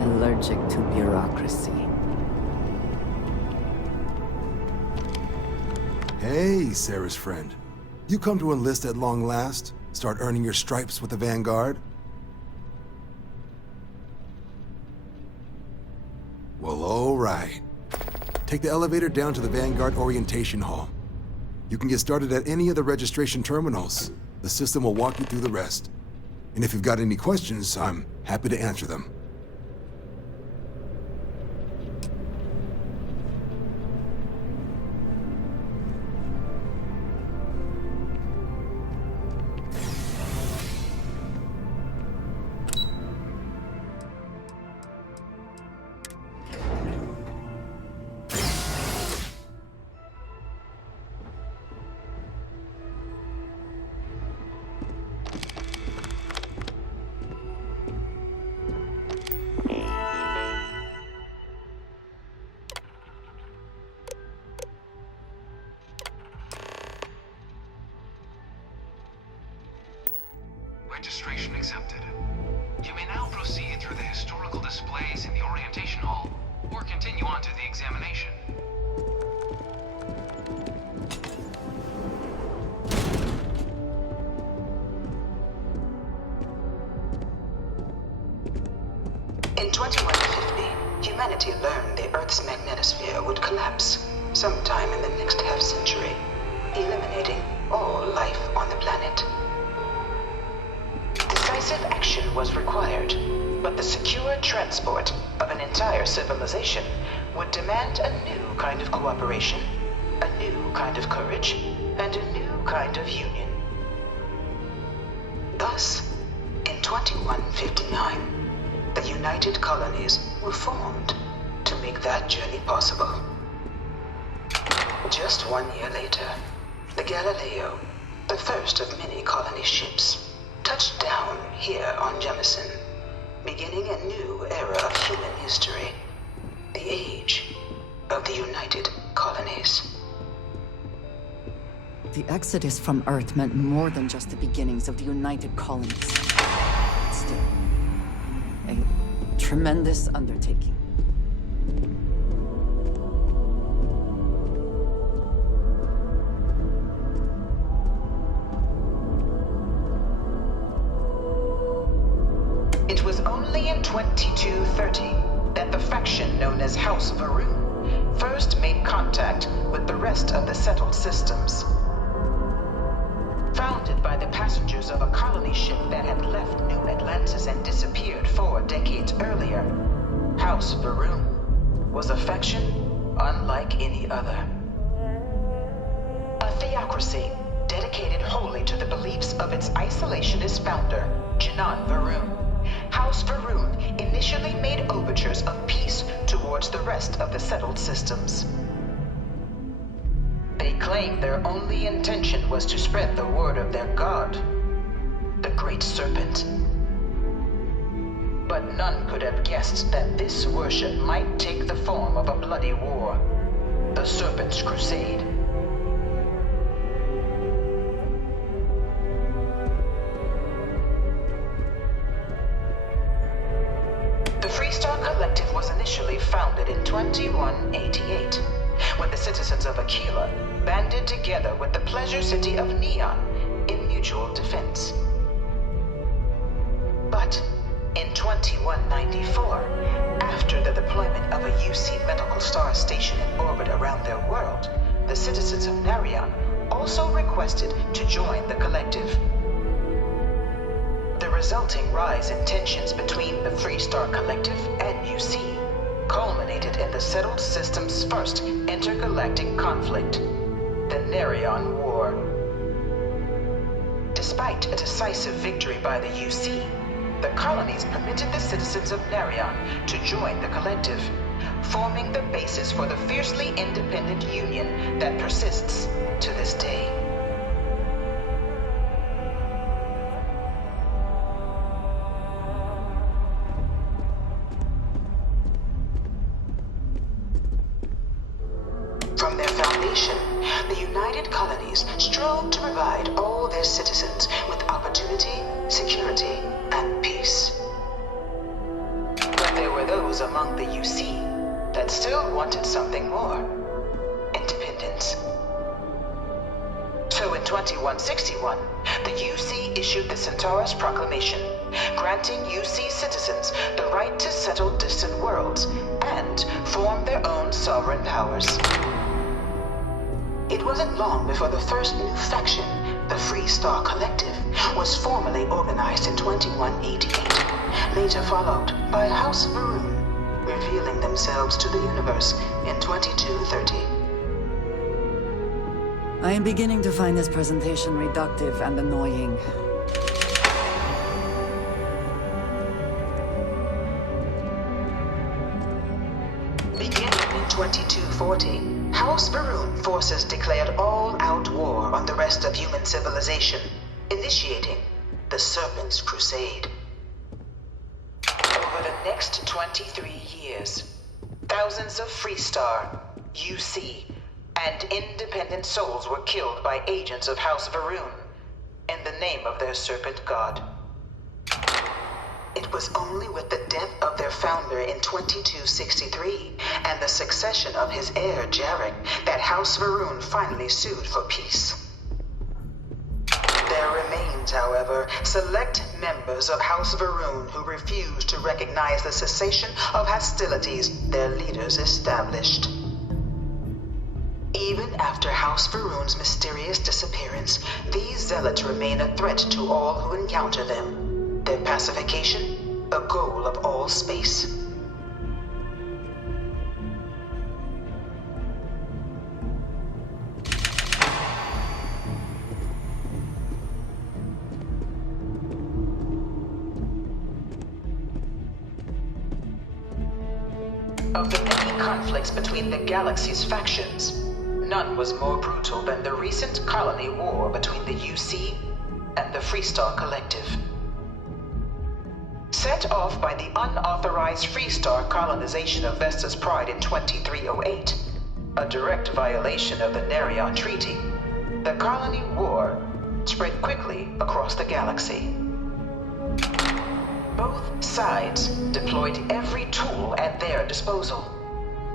Allergic to bureaucracy. Hey, Sarah's friend. You come to enlist at long last? Start earning your stripes with the Vanguard? Well, all right. Take the elevator down to the Vanguard Orientation Hall. You can get started at any of the registration terminals. The system will walk you through the rest. And if you've got any questions, I'm happy to answer them. Registration accepted. You may now proceed through the historical displays in the orientation hall, or continue on to the examination. In 2150, humanity learned the Earth's magnetosphere would collapse sometime in the next half-century, eliminating all life on the planet. Decisive action was required, but the secure transport of an entire civilization would demand a new kind of cooperation, a new kind of courage, and a new kind of union. Thus, in 2159, the United Colonies were formed to make that journey possible. Just 1 year later, the Galileo, the first of many colony ships, touched down here on Jemison, beginning a new era of human history, the age of the United Colonies. The exodus from Earth meant more than just the beginnings of the United Colonies. Still, a tremendous undertaking. It was only in 2230 that the faction known as House Varun first made contact with the rest of the settled systems. Founded by the passengers of a colony ship that had left New Atlantis and disappeared 4 decades earlier, House Varun was a faction unlike any other. A theocracy dedicated wholly to the beliefs of its isolationist founder, Janan Varun. House Varun initially made overtures of peace towards the rest of the settled systems. They claimed their only intention was to spread the word of their god, the Great Serpent. But none could have guessed that this worship might take the form of a bloody war, the Serpent's Crusade. The Freestar Collective was initially founded in 2188, when the citizens of Aquila banded together with the Pleasure City of Neon in mutual defense. But in 2194, after the deployment of a UC medical star station in orbit around their world, the citizens of Narion also requested to join the collective. The resulting rise in tensions between the Freestar Collective and UC culminated in the settled system's first intergalactic conflict, the Narion War. Despite a decisive victory by the UC, the colonies permitted the citizens of Narion to join the collective, forming the basis for the fiercely independent union that persists to this day. From their foundation, the United Colonies strove to provide all their citizens with opportunity, security, and peace. those among the UC that still wanted something more. Independence. So in 2161, the UC issued the Centaurus Proclamation, granting UC citizens the right to settle distant worlds and form their own sovereign powers. It wasn't long before the first new faction, the Free Star Collective, was formally organized in 2188, later followed by House Varun, revealing themselves to the universe in 2230. I am beginning to find this presentation reductive and annoying. Beginning in 2240, House Varun forces declared all-out war on the rest of human civilization, initiating the Serpent's Crusade. Over the next 23 years, thousands of Freestar, UC, and independent souls were killed by agents of House Varun in the name of their serpent god. It was only with the death of their founder in 2263 and the succession of his heir, Jarek, that House Varun finally sued for peace. There remains, however, select members of House Varun who refuse to recognize the cessation of hostilities their leaders established. Even after House Varun's mysterious disappearance, these zealots remain a threat to all who encounter them. Their pacification, a goal of all space. Of the many conflicts between the galaxy's factions, none was more brutal than the recent colony war between the UC and the Freestar Collective. Set off by the unauthorized Freestar colonization of Vesta's Pride in 2308, a direct violation of the Nerion Treaty, the colony war spread quickly across the galaxy. Both sides deployed every tool at their disposal.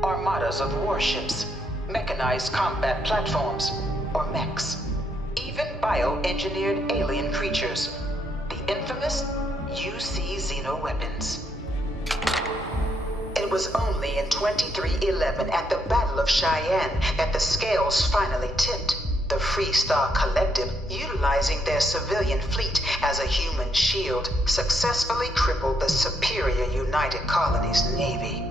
Armadas of warships, mechanized combat platforms, or mechs, even bioengineered alien creatures, the infamous UC xeno-weapons. It was only in 2311 at the Battle of Cheyenne that the scales finally tipped, the Freestar Collective, utilizing their civilian fleet as a human shield, successfully crippled the superior United Colonies Navy.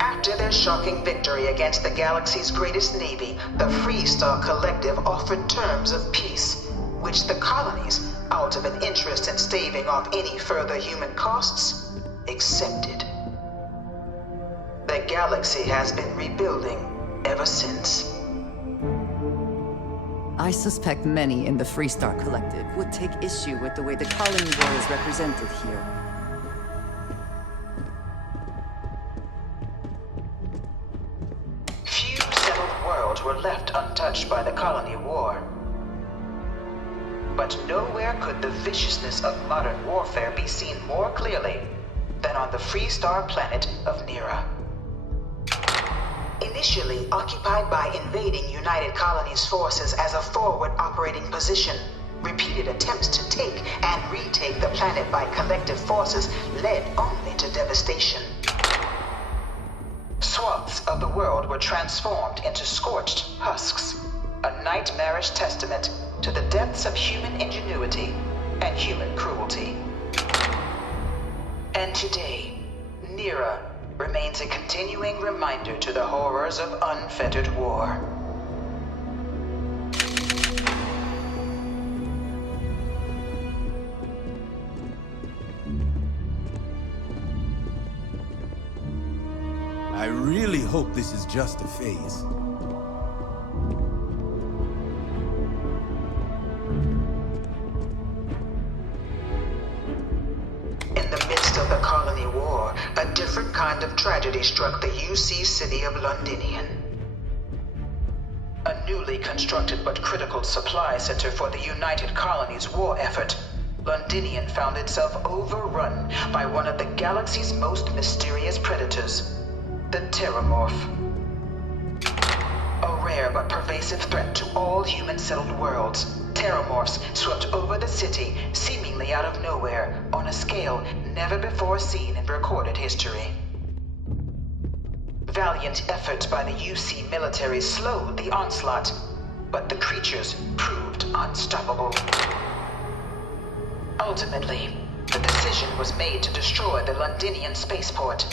After their shocking victory against the galaxy's greatest navy, the Freestar Collective offered terms of peace, which the colonies, out of an interest in staving off any further human costs, accepted. The galaxy has been rebuilding ever since. I suspect many in the Freestar Collective would take issue with the way the colony war is represented here. Few settled worlds were left untouched by the colony war. But nowhere could the viciousness of modern warfare be seen more clearly than on the Freestar planet of Nera. Initially occupied by invading United Colonies forces as a forward operating position, repeated attempts to take and retake the planet by collective forces led only to devastation. Swaths of the world were transformed into scorched husks, a nightmarish testament to the depths of human ingenuity and human cruelty. And today, Nera remains a continuing reminder to the horrors of unfettered war. I really hope this is just a phase. In the midst of the colony war, a different kind of tragedy struck the UC city of Londinian. A newly constructed but critical supply center for the United Colonies war effort Londinian found itself overrun by one of the galaxy's most mysterious predators, the Terramorph. A rare but pervasive threat to all human-settled worlds, Terramorphs swept over the city, seemingly out of nowhere, on a scale never before seen in recorded history. Valiant efforts by the UC military slowed the onslaught, but the creatures proved unstoppable. Ultimately, the decision was made to destroy the Londinian spaceport,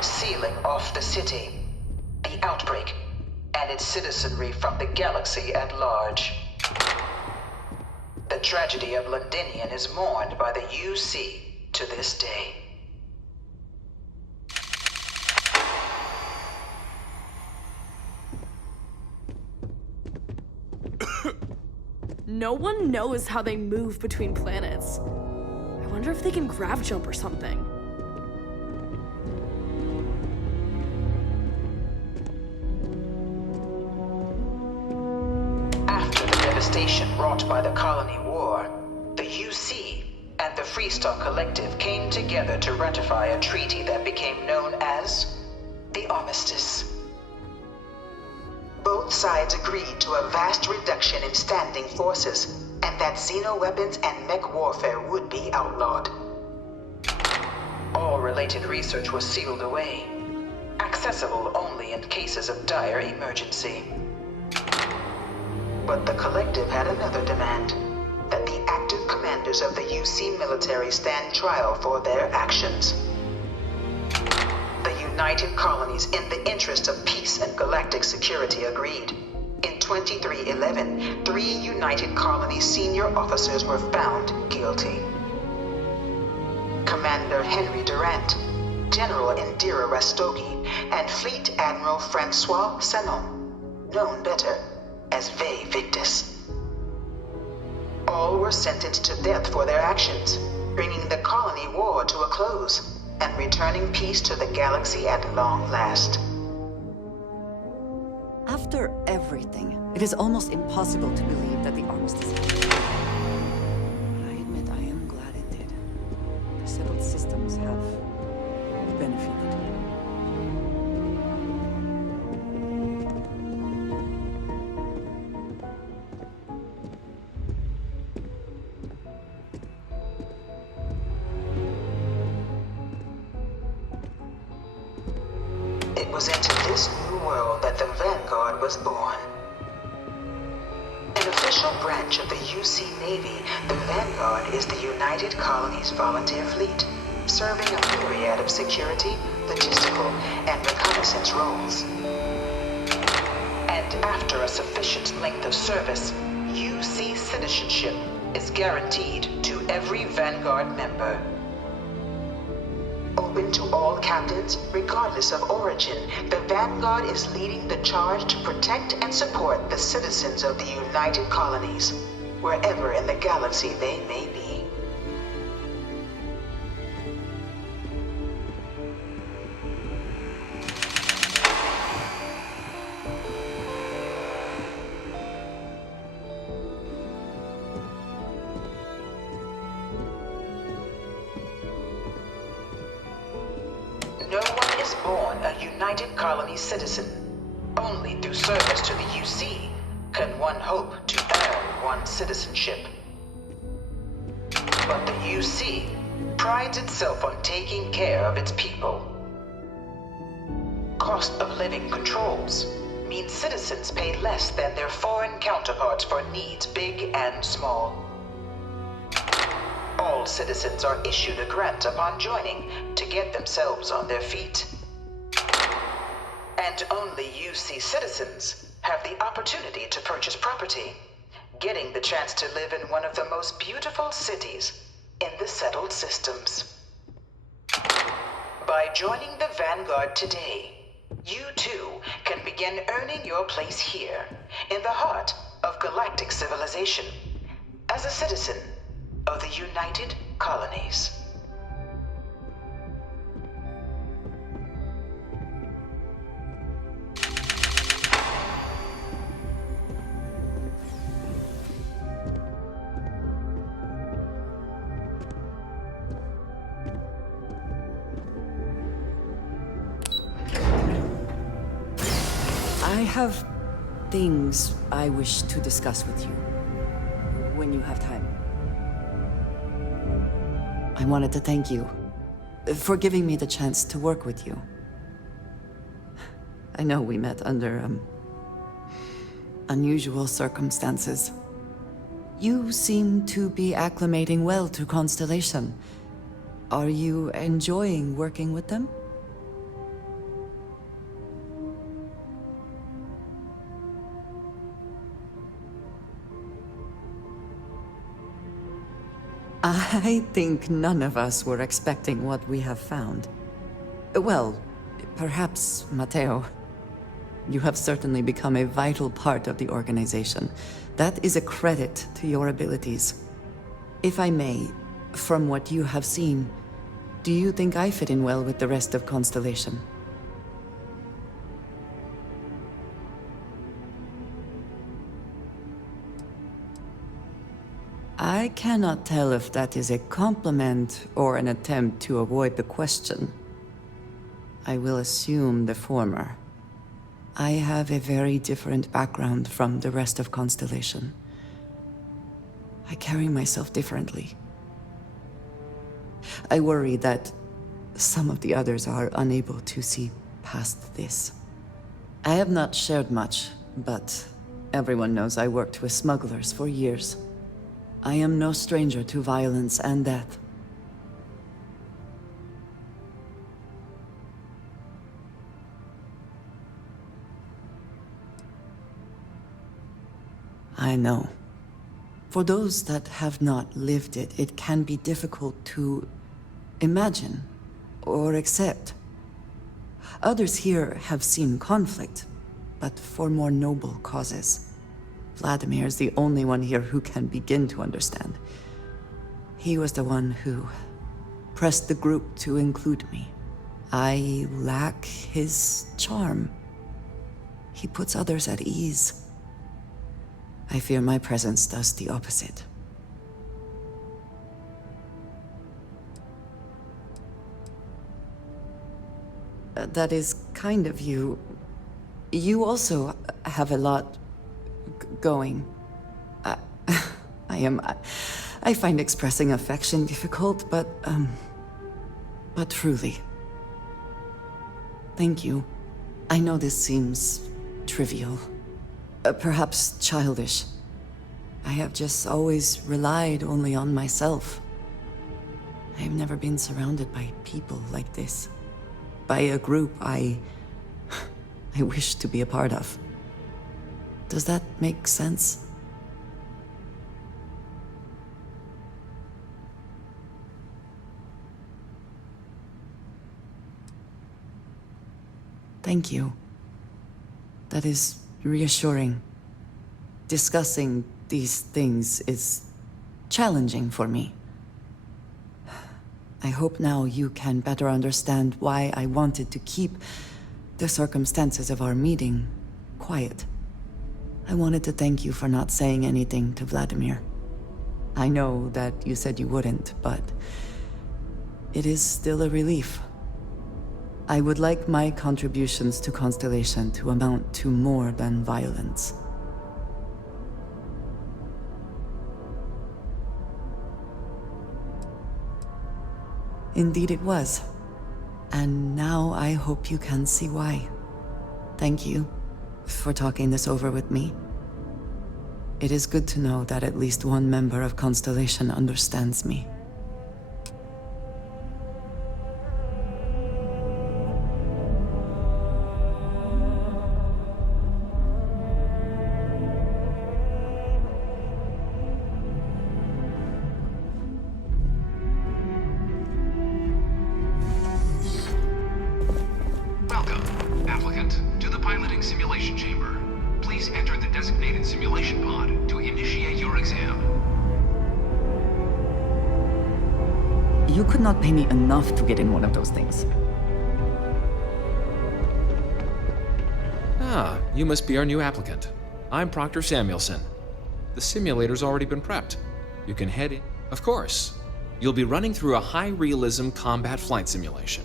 sealing off the city, the outbreak, and its citizenry from the galaxy at large. The tragedy of Londinian is mourned by the UC to this day. No one knows how they move between planets. I wonder if they can grav jump or something. After the devastation wrought by the Colony War, the UC and the Freestar Collective came together to ratify a treaty that became known as the Armistice. Both sides agreed to a vast reduction in standing forces, and that xeno-weapons and mech warfare would be outlawed. All related research was sealed away, accessible only in cases of dire emergency. But the Collective had another demand, that the active commanders of the UC military stand trial for their actions. The United Colonies, in the interest of peace and galactic security, agreed. In 2311, 3 United Colonies senior officers were found guilty. Commander Henry Durant, General Indira Rastogi, and Fleet Admiral Francois Sanon, known better as Ve Victus. All were sentenced to death for their actions, bringing the colony war to a close and returning peace to the galaxy at long last. After everything, it is almost impossible to believe that the armistice happened. But I admit I am glad it did. The settled systems have benefited. It was into this new world that the Vanguard was born. An official branch of the UC Navy, the Vanguard is the United Colonies Volunteer Fleet, serving a myriad of security, logistical, and reconnaissance roles. And after a sufficient length of service, UC citizenship is guaranteed to every Vanguard member. Open to all captains, regardless of origin, the Vanguard is leading the charge to protect and support the citizens of the United Colonies, wherever in the galaxy they may be. No one is born a United Colonies citizen. Only through service to the UC can one hope to earn one's citizenship. But the UC prides itself on taking care of its people. Cost of living controls mean citizens pay less than their foreign counterparts for needs big and small. All citizens are issued a grant upon joining to get themselves on their feet. And only UC citizens have the opportunity to purchase property, getting the chance to live in one of the most beautiful cities in the settled systems. By joining the Vanguard today, you too can begin earning your place here, in the heart of galactic civilization, as a citizen of the United Colonies. I have things I wish to discuss with you when you have time. I wanted to thank you for giving me the chance to work with you. I know we met under, unusual circumstances. You seem to be acclimating well to Constellation. Are you enjoying working with them? I think none of us were expecting what we have found. Well, perhaps Matteo. You have certainly become a vital part of the organization. That is a credit to your abilities. If I may, from what you have seen, do you think I fit in well with the rest of Constellation? I cannot tell if that is a compliment or an attempt to avoid the question. I will assume the former. I have a very different background from the rest of Constellation. I carry myself differently. I worry that some of the others are unable to see past this. I have not shared much, but everyone knows I worked with smugglers for years. I am no stranger to violence and death. I know. For those that have not lived it, it can be difficult to imagine or accept. Others here have seen conflict, but for more noble causes. Vladimir is the only one here who can begin to understand. He was the one who pressed the group to include me. I lack his charm. He puts others at ease. I fear my presence does the opposite. That is kind of you. You also have a lot going. I find expressing affection difficult, but truly. Thank you. I know this seems trivial. Perhaps childish. I have just always relied only on myself. I have never been surrounded by people like this. By a group I wish to be a part of. Does that make sense? Thank you. That is reassuring. Discussing these things is challenging for me. I hope now you can better understand why I wanted to keep the circumstances of our meeting quiet. I wanted to thank you for not saying anything to Vladimir. I know that you said you wouldn't, but it is still a relief. I would like my contributions to Constellation to amount to more than violence. Indeed it was. And now I hope you can see why. Thank you for talking this over with me. It is good to know that at least one member of Constellation understands me. Welcome, applicant, to the piloting simulation chamber. Please enter the designated simulation pod to initiate your exam. You could not pay me enough to get in one of those things. Ah, you must be our new applicant. I'm Proctor Samuelson. The simulator's already been prepped. You can head in. Of course. You'll be running through a high-realism combat flight simulation,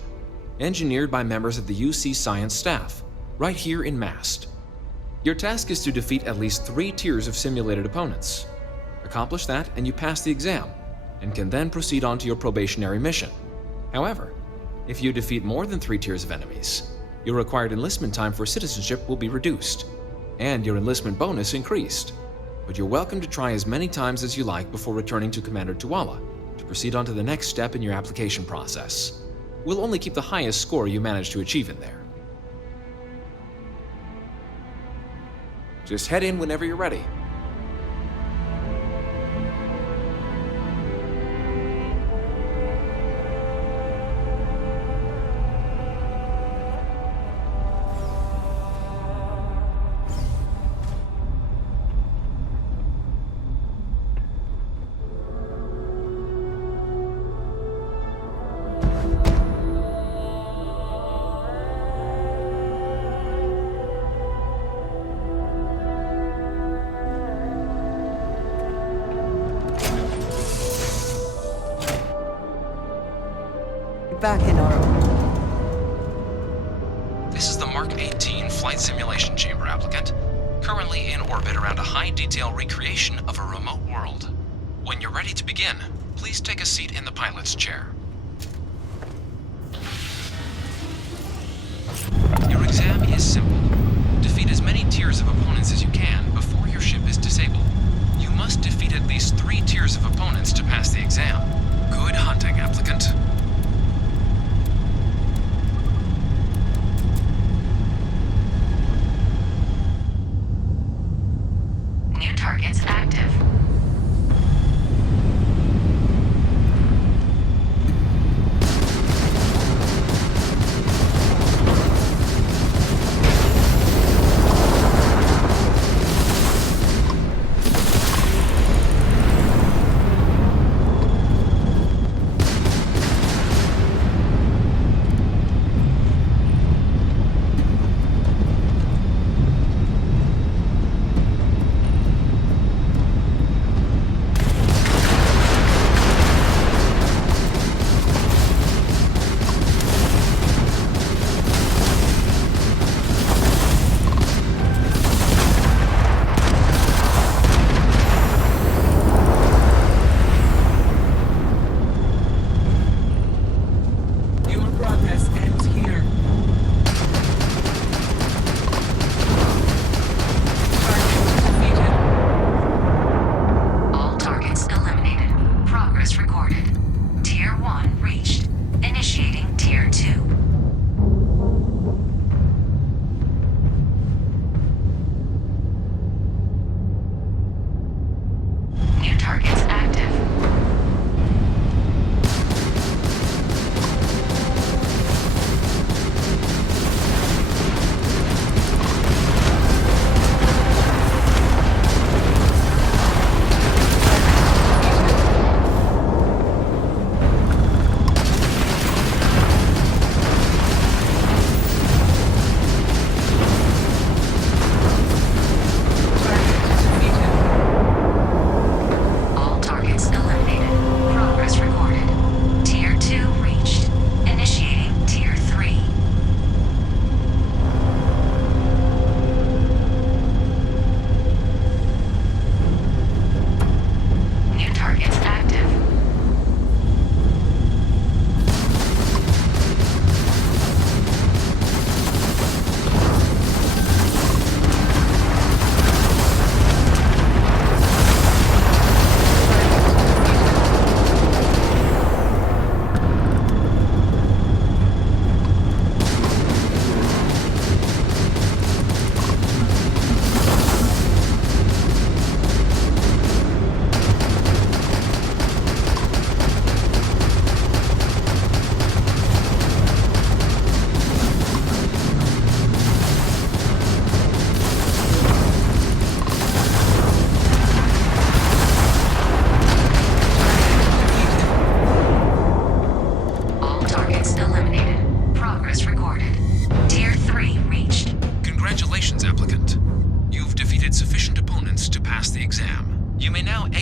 engineered by members of the UC Science staff, right here in MAST. Your task is to defeat at least 3 tiers of simulated opponents. Accomplish that and you pass the exam, and can then proceed on to your probationary mission. However, if you defeat more than 3 tiers of enemies, your required enlistment time for citizenship will be reduced, and your enlistment bonus increased. But you're welcome to try as many times as you like before returning to Commander Tuala to proceed on to the next step in your application process. We'll only keep the highest score you manage to achieve in there. Just head in whenever you're ready. Back in our own. This is the Mark 18 Flight Simulation Chamber applicant, currently in orbit around a high-detail recreation of a remote world. When you're ready to begin, please take a seat in the pilot's chair. Your exam is simple. Defeat as many tiers of opponents as you can before your ship is disabled. You must defeat at least 3 tiers of opponents to pass the exam. Good hunting, applicant. Targets active.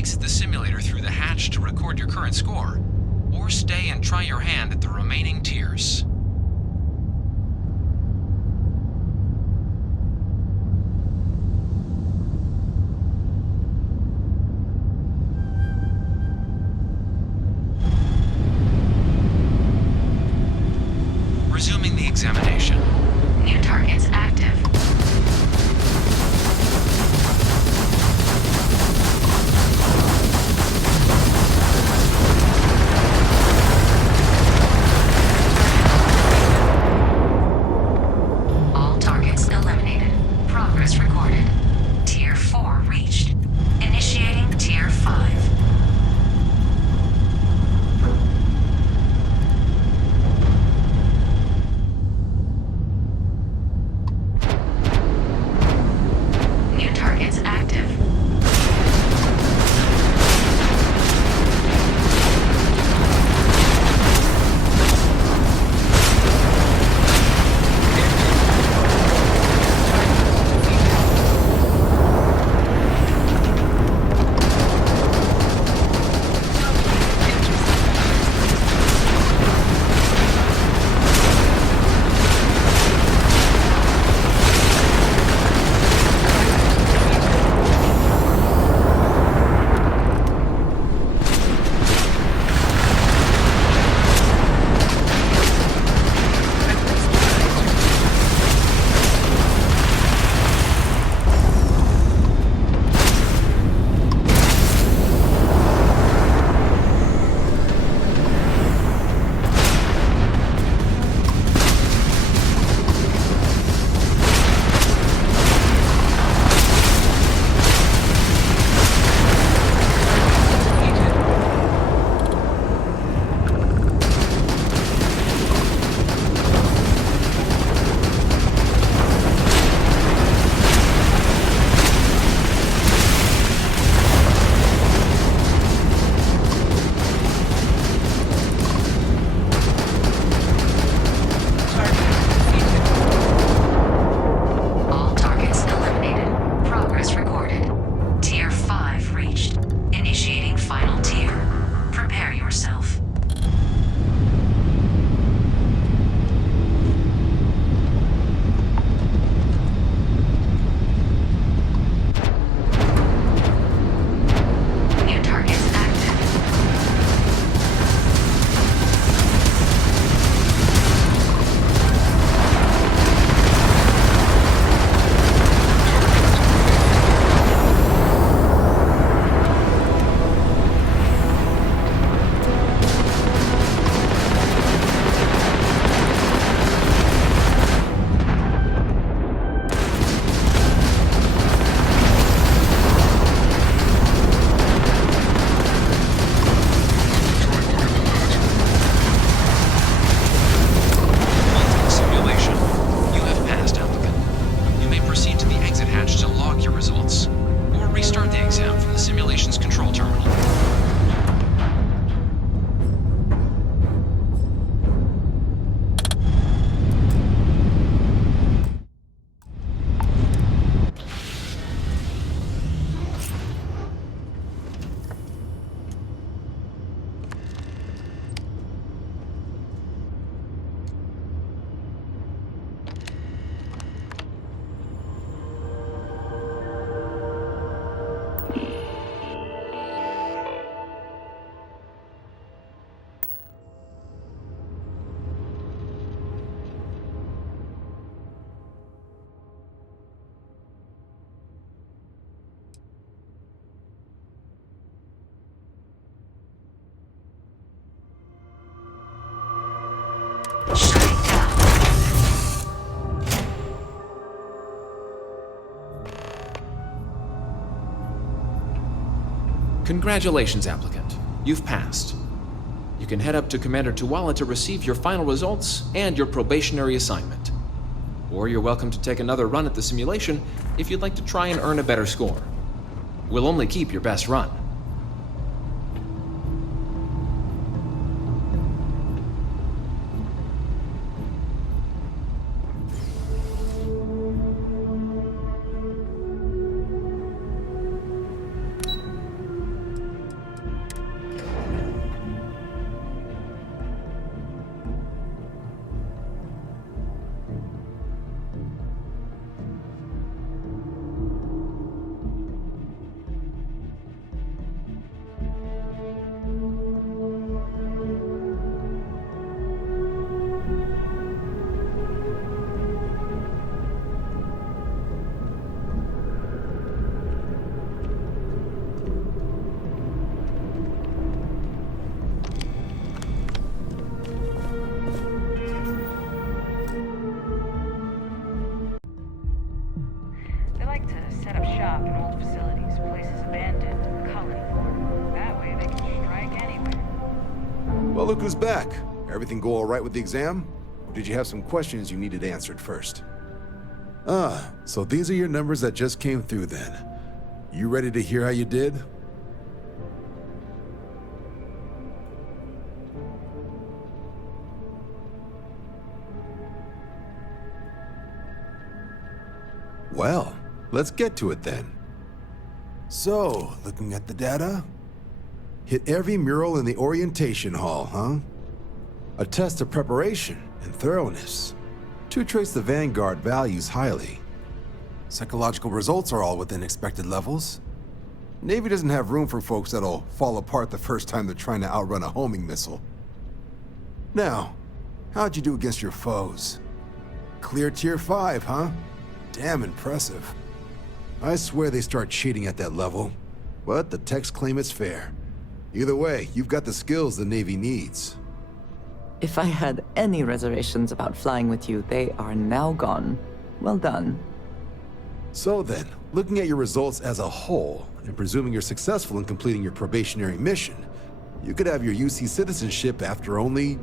exit the simulator through the hatch to record your current score, or stay and try your hand at the remaining tiers. examination. New targets active. All targets eliminated. Progress recorded. Tier 4 reached. Initiating Tier 5. New targets active. All targets eliminated. Progress recorded. Tier 5 reached. Initiating final tier. Prepare yourself. New targets active. Simulation. You have passed, applicant. You may proceed to the exit hatch to log your results, or restart the exam from the simulation's control terminal. Shutting down. Congratulations, applicant. You've passed. You can head up to Commander Tuwala to receive your final results and your probationary assignment. Or you're welcome to take another run at the simulation if you'd like to try and earn a better score. We'll only keep your best run. look who's back. Everything go all right with the exam? Or did you have some questions you needed answered first? So these are your numbers that just came through then. You ready to hear how you did? Well, let's get to it then. So, looking at the data, hit every mural in the orientation hall, huh? A test of preparation and thoroughness. To trace the Vanguard values highly. Psychological results are all within expected levels. Navy doesn't have room for folks that'll fall apart the first time they're trying to outrun a homing missile. Now, how'd you do against your foes? Clear tier 5, huh? Damn impressive. I swear they start cheating at that level, but the techs claim it's fair. Either way, you've got the skills the Navy needs. If I had any reservations about flying with you, they are now gone. Well done. So then, looking at your results as a whole, and presuming you're successful in completing your probationary mission, you could have your UC citizenship after only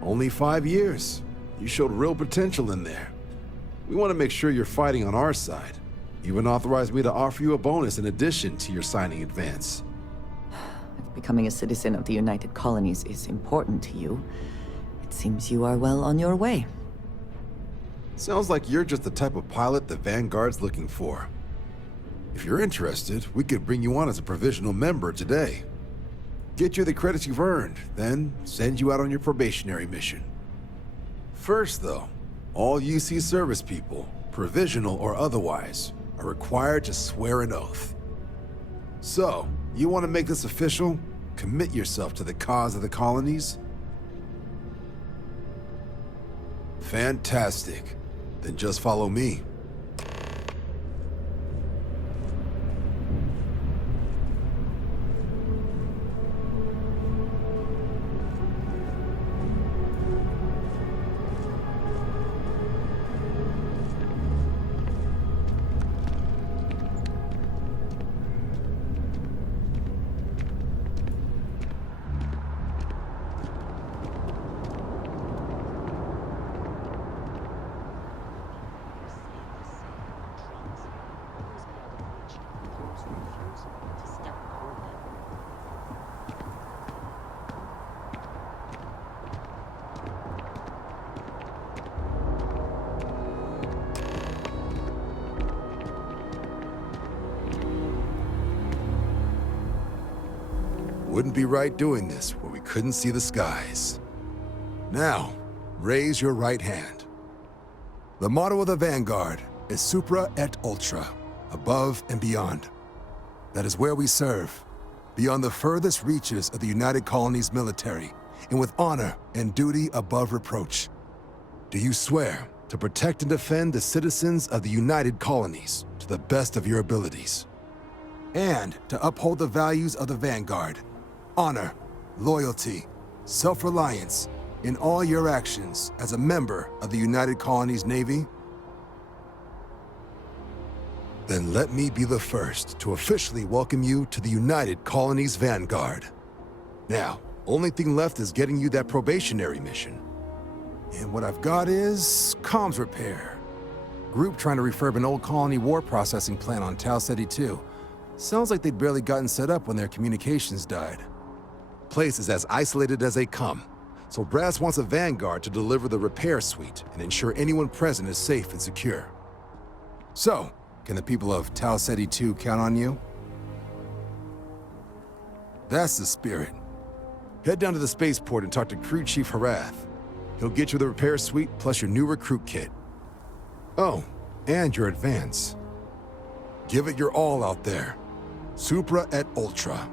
5 years. You showed real potential in there. We want to make sure you're fighting on our side. Even authorized me to offer you a bonus in addition to your signing advance. If becoming a citizen of the United Colonies is important to you, it seems you are well on your way. Sounds like you're just the type of pilot the Vanguard's looking for. If you're interested, we could bring you on as a provisional member today. Get you the credits you've earned, then send you out on your probationary mission. First, though, all UC service people, provisional or otherwise, are required to swear an oath. So, you want to make this official? Commit yourself to the cause of the colonies? Fantastic. Then just follow me. Wouldn't be right doing this where we couldn't see the skies. Now, raise your right hand. The motto of the Vanguard is Supra et Ultra, above and beyond. That is where we serve, beyond the furthest reaches of the United Colonies military, and with honor and duty above reproach. Do you swear to protect and defend the citizens of the United Colonies to the best of your abilities? And to uphold the values of the Vanguard, honor, loyalty, self-reliance in all your actions as a member of the United Colonies Navy? Then let me be the first to officially welcome you to the United Colonies Vanguard. Now, only thing left is getting you that probationary mission. And what I've got is comms repair. Group trying to refurb an old colony war processing plant on Tau Ceti 2. Sounds like they'd barely gotten set up when their communications died. Place is as isolated as they come, so Brass wants a Vanguard to deliver the repair suite and ensure anyone present is safe and secure. So, can the people of Tau Ceti 2 count on you? That's the spirit. Head down to the spaceport and talk to Crew Chief Harath. He'll get you the repair suite plus your new recruit kit. Oh, and your advance. Give it your all out there. Supra et Ultra.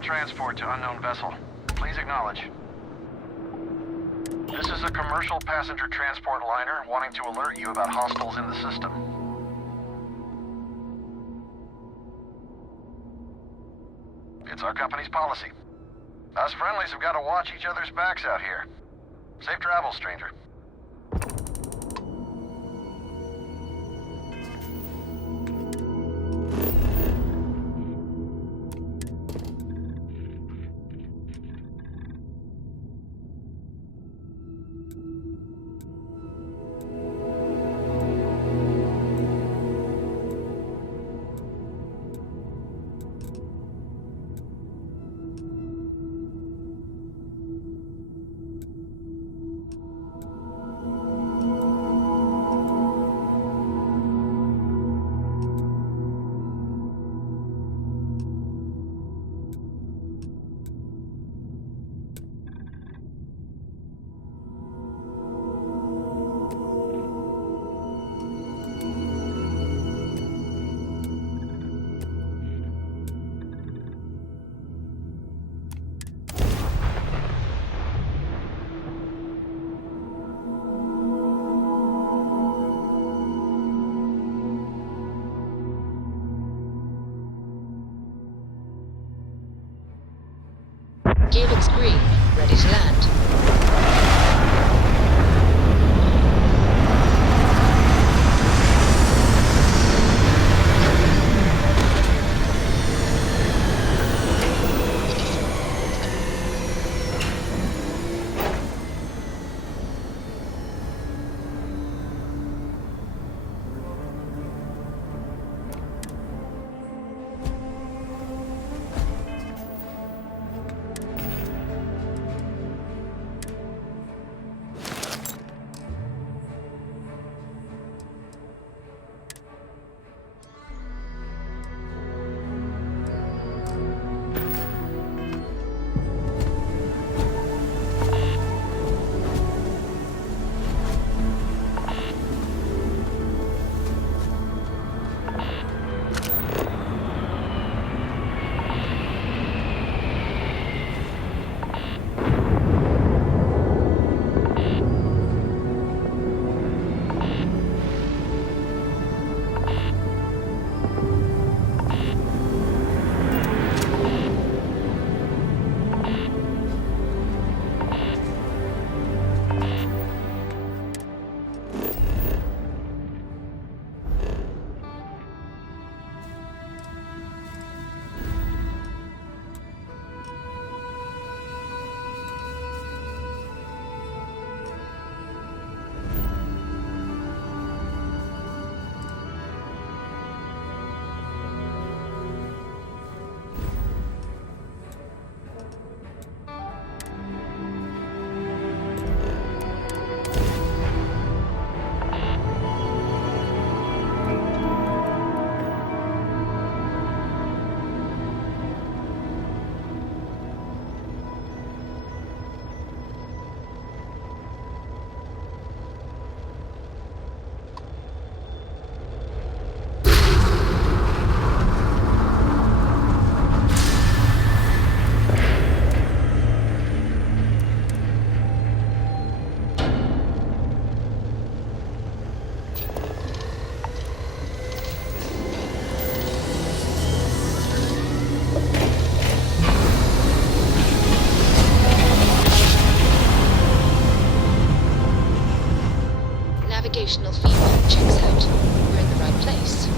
Send transport to unknown vessel. Please acknowledge. This is a commercial passenger transport liner wanting to alert you about hostiles in the system. It's our company's policy. Us friendlies have got to watch each other's backs out here. Safe travels, stranger. Gear looks green. Ready to land. Navigational feedback checks out. We're in the right place.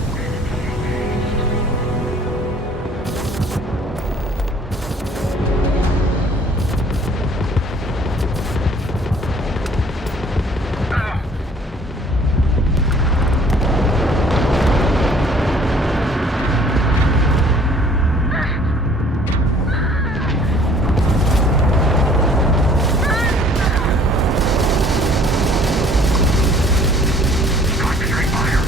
Going to drink fire.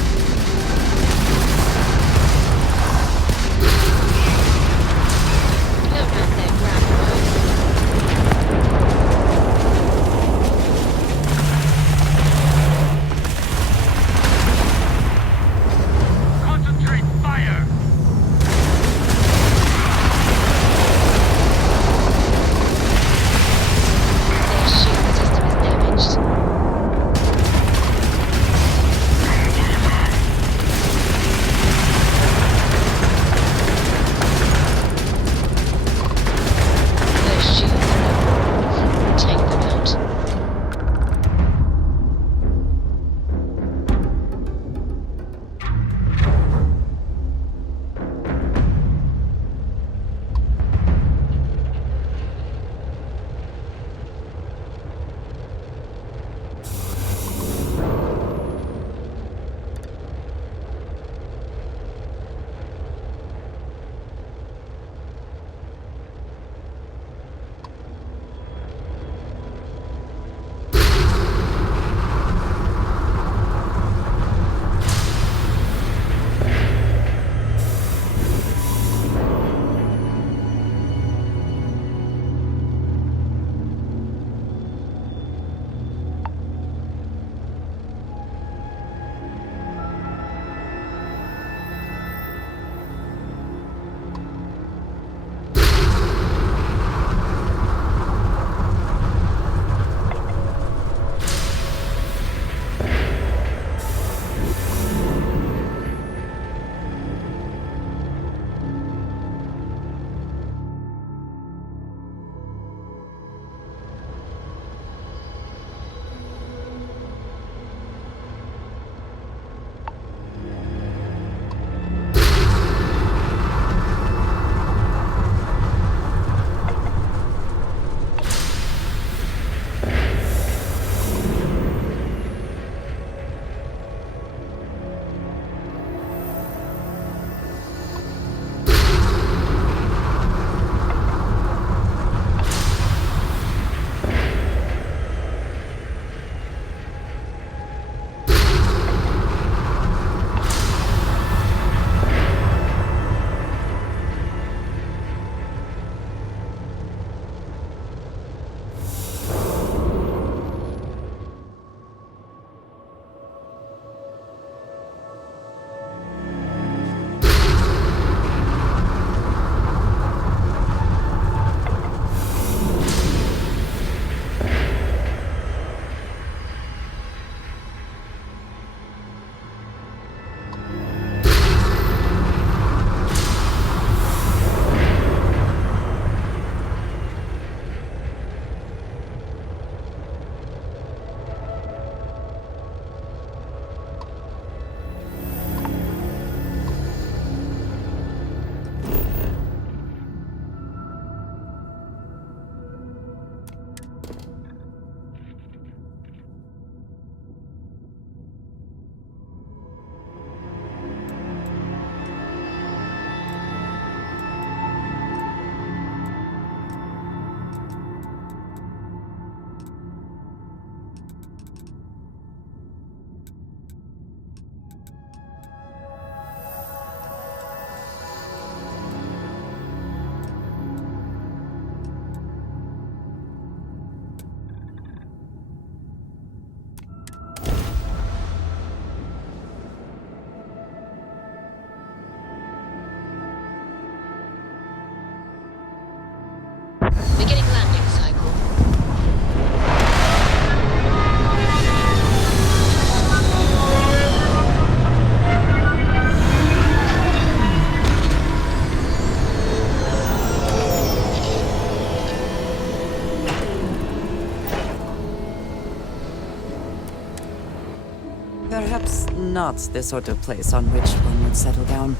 Perhaps not the sort of place on which one would settle down.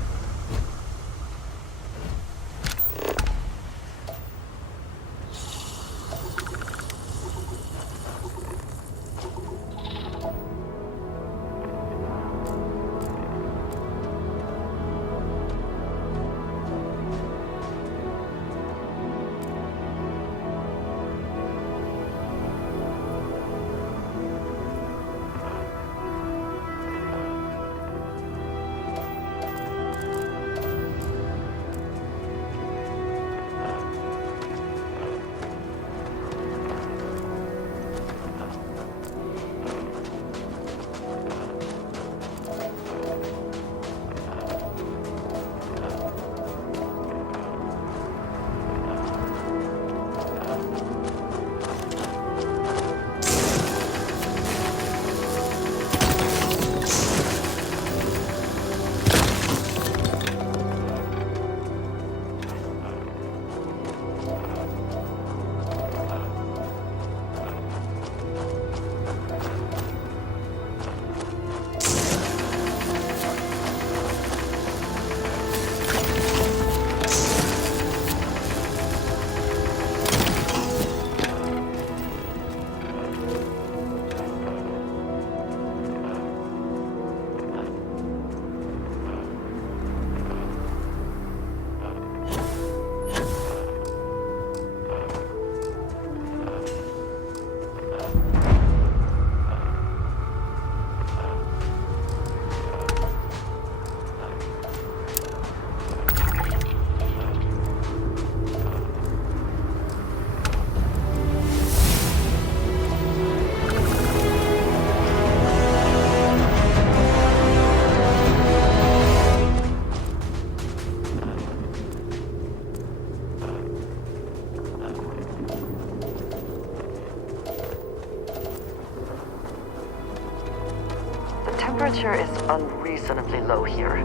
The temperature is unreasonably low here.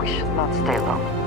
We should not stay long.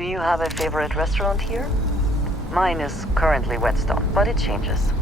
Do you have a favorite restaurant here? Mine is currently Whetstone, but it changes.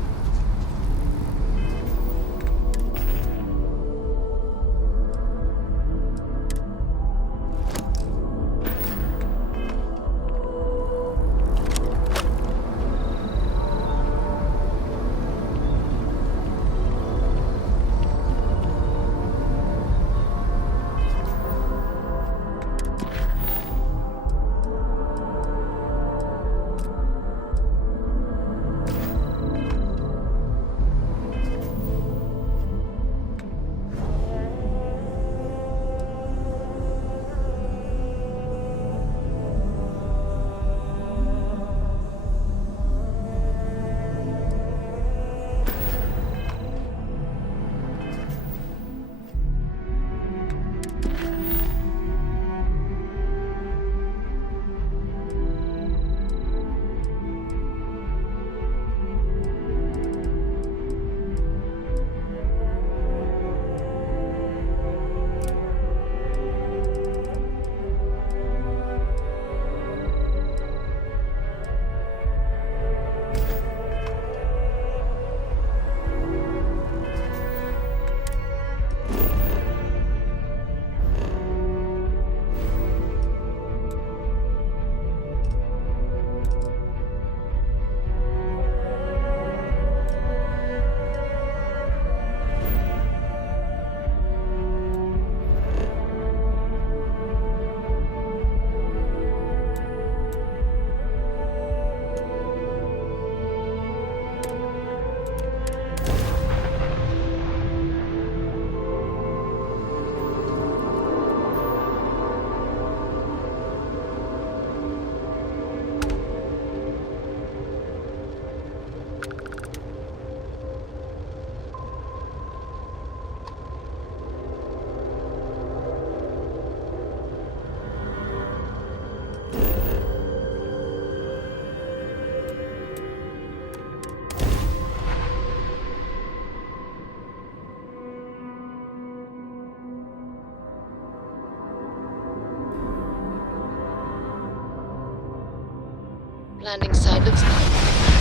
Landing site looks fine.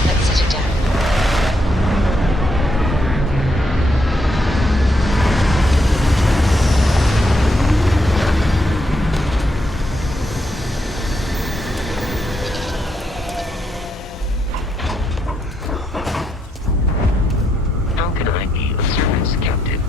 Let's set it down. How can I be of service, Captain?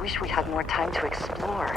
wish we had more time to explore.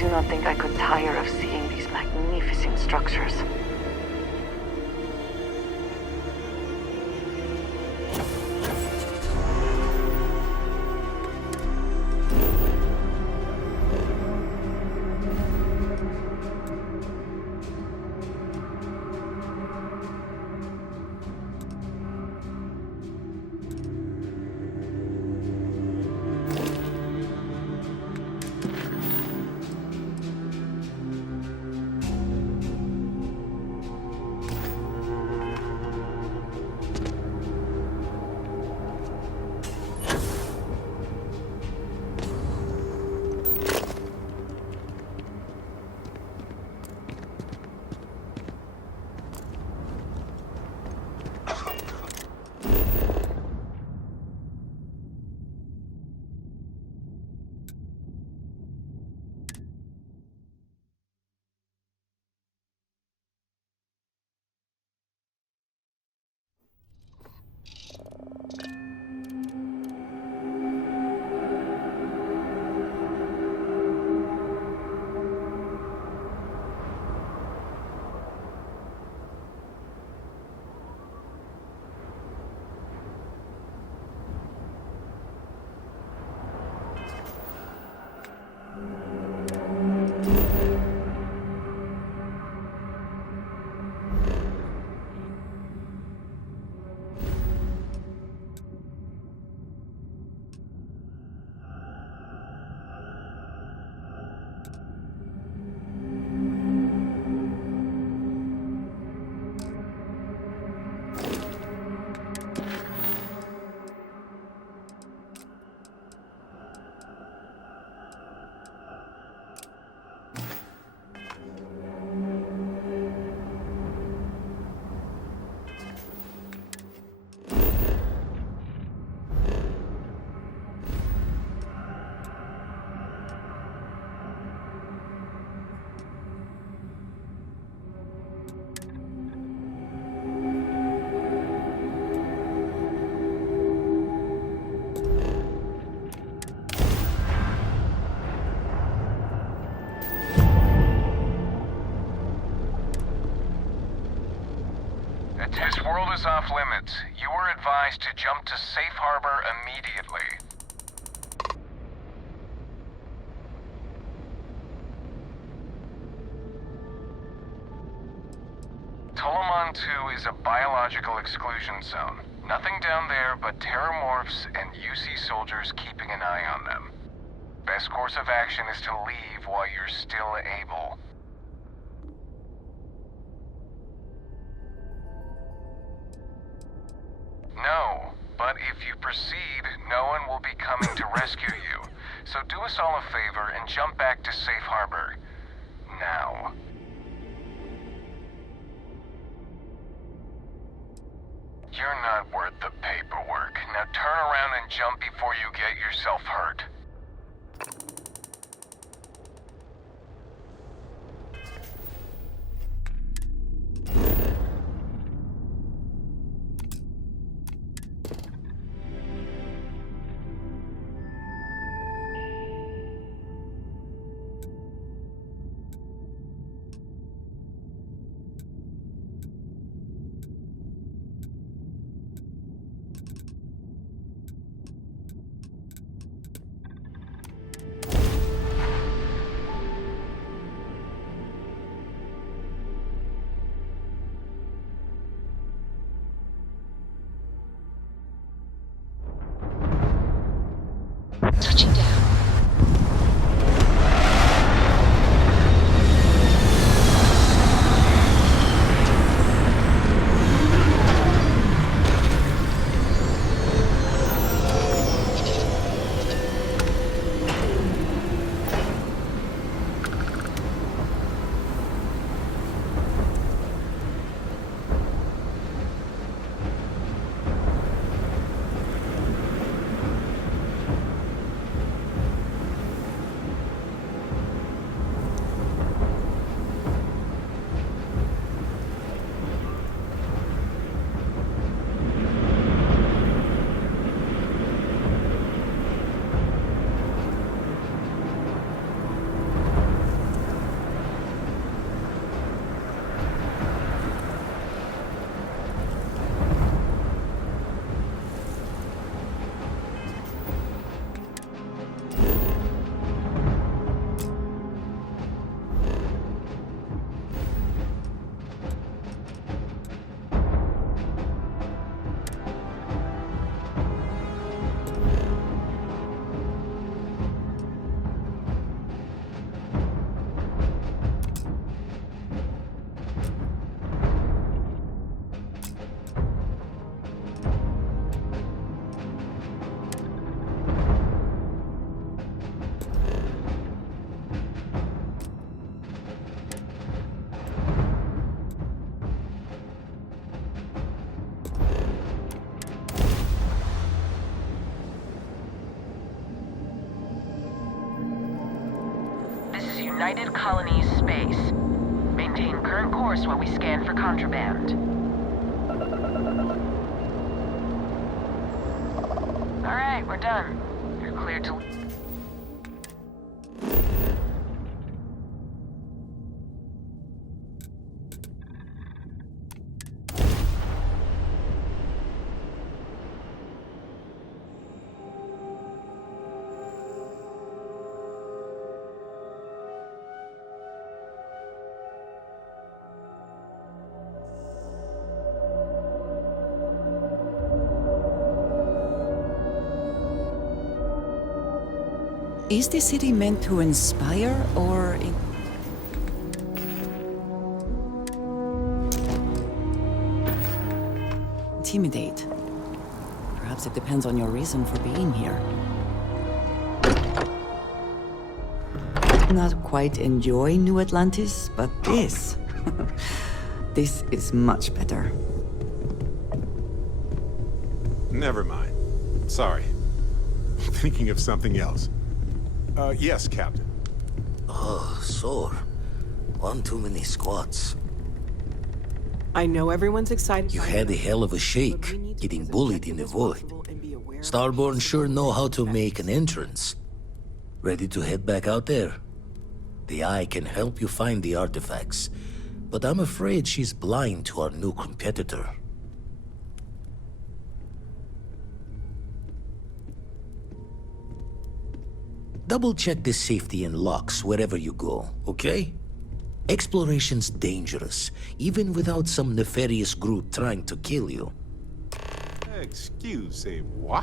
do not think I could tire of seeing these magnificent structures. This world is off limits. You were advised to jump to safe harbor immediately. Tolomon 2 is a biological exclusion zone. Nothing down there but terramorphs and UC soldiers keeping an eye on them. Best course of action is to leave while you're still able. No, but if you proceed, no one will be coming to rescue you. So do us all a favor and jump back to safe harbor. Now. You're not worth the paperwork. Now turn around and jump before you get yourself hurt. Touching down. United Colonies space. Maintain current course while we scan for contraband. Alright, we're done. You're cleared to... Is the city meant to inspire or intimidate? Perhaps it depends on your reason for being here. Not quite enjoy New Atlantis, but this... this is much better. Never mind. Sorry. Thinking of something else. Yes, Captain. Oh, sore. One too many squats. I know everyone's excited. You had a hell of a shake, getting bullied in the void. Starborn sure know how to make an entrance. Ready to head back out there? The Eye can help you find the artifacts, but I'm afraid she's blind to our new competitor. Double-check the safety and locks wherever you go, okay? Exploration's dangerous, even without some nefarious group trying to kill you. Excusez-moi.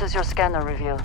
does your scanner reveal?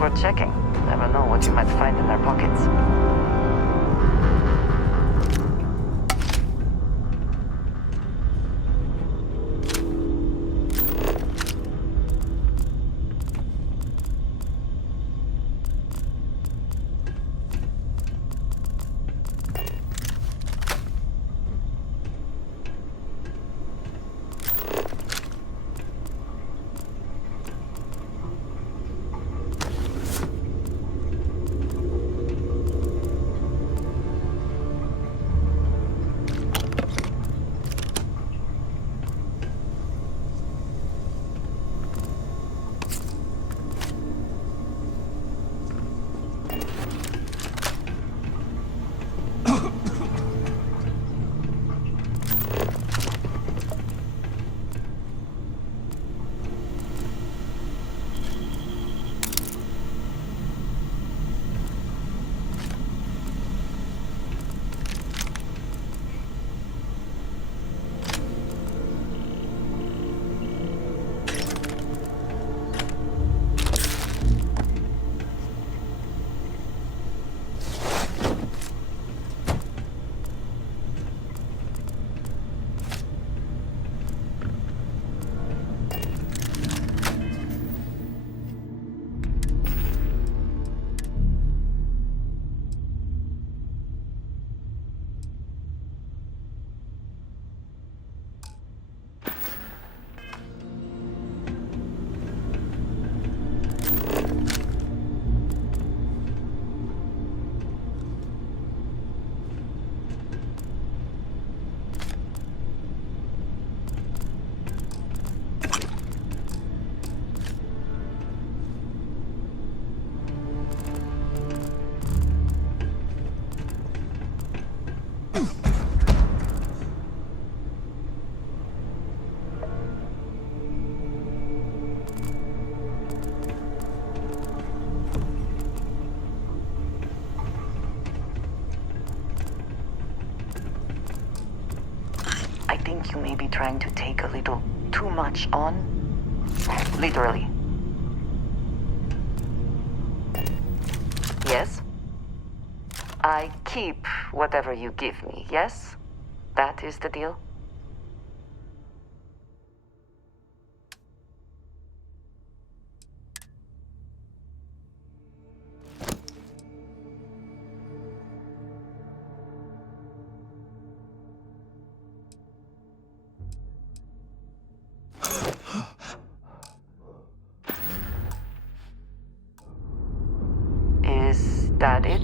Worth checking. Never know what you might find in their pockets. you may be trying to take a little too much on. Literally. Yes? I keep whatever you give me, yes? That is the deal? Is that it?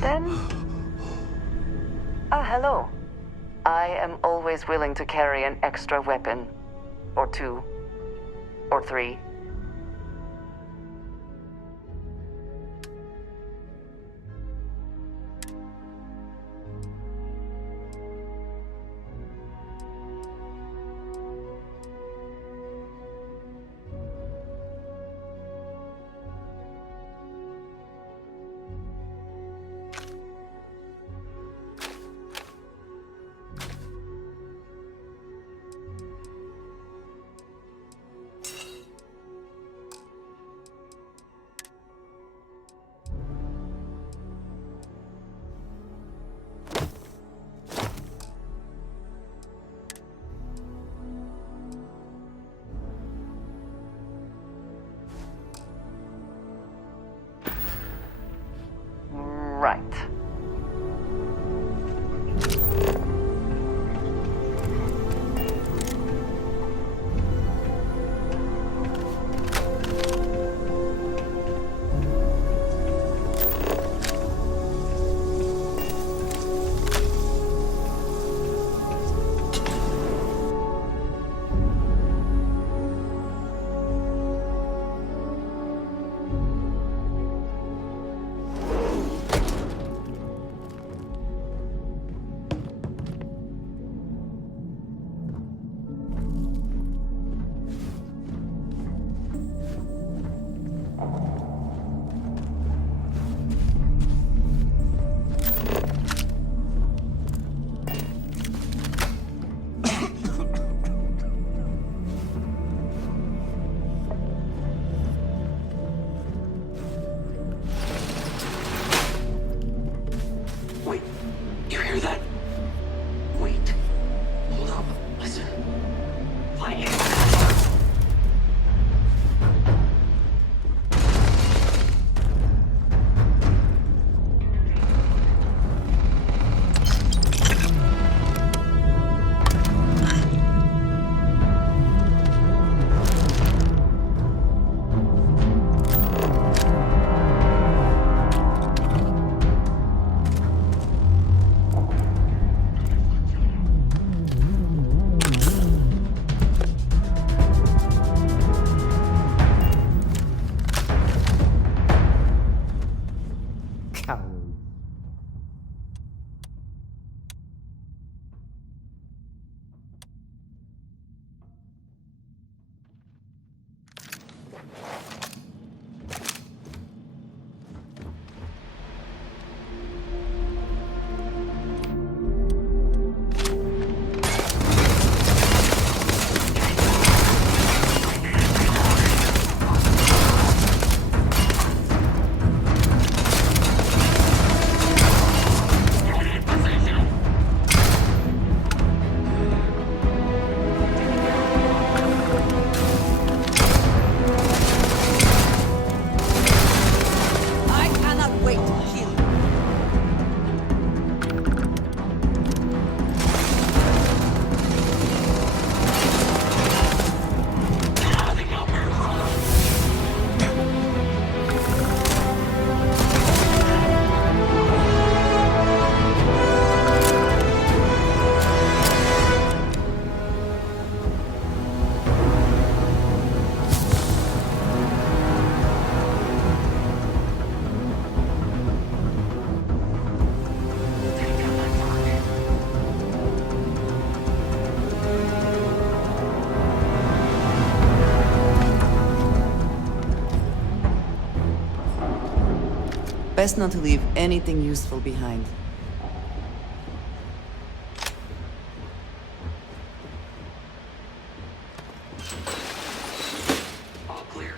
Then... hello. I am always willing to carry an extra weapon. Or two. Or three. Right. Best not to leave anything useful behind. All clear.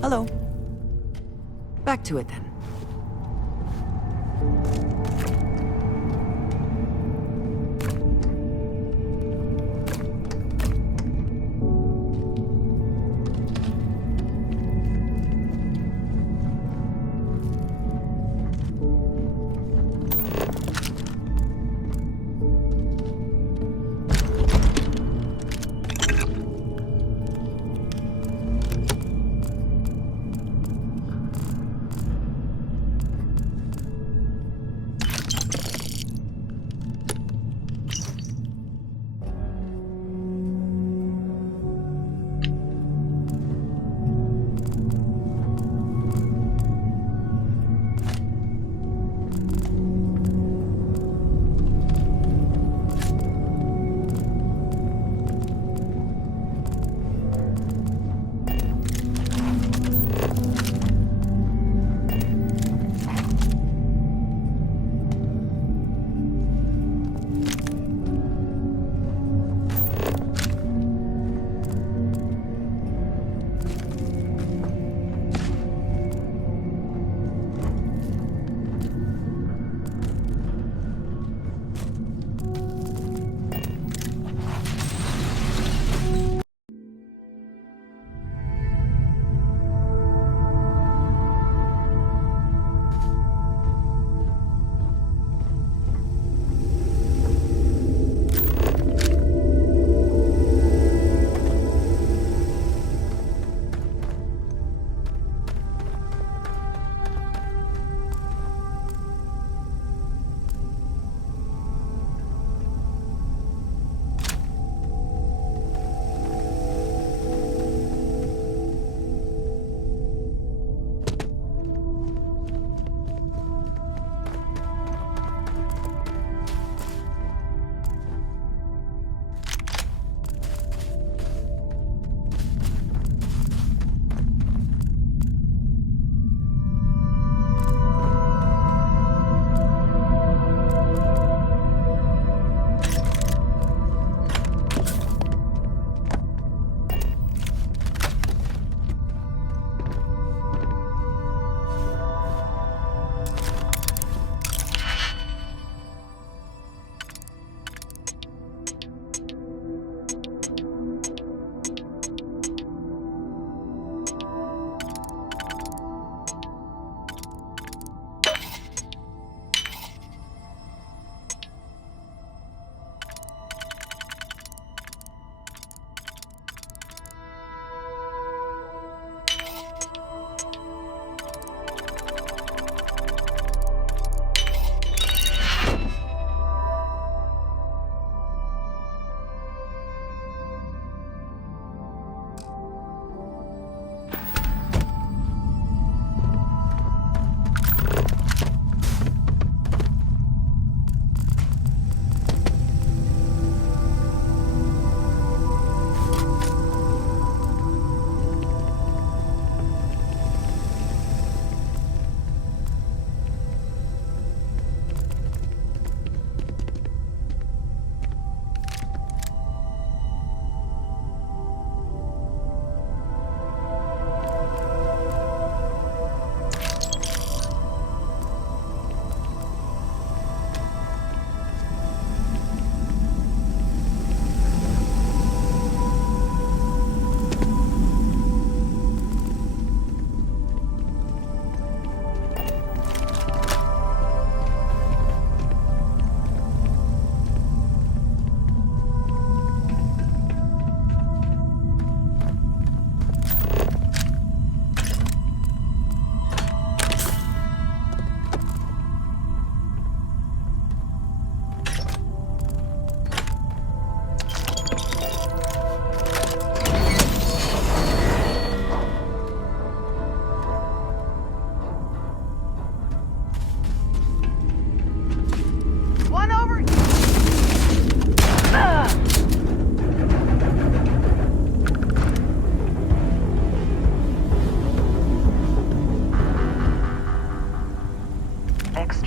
Hello. Back to it then.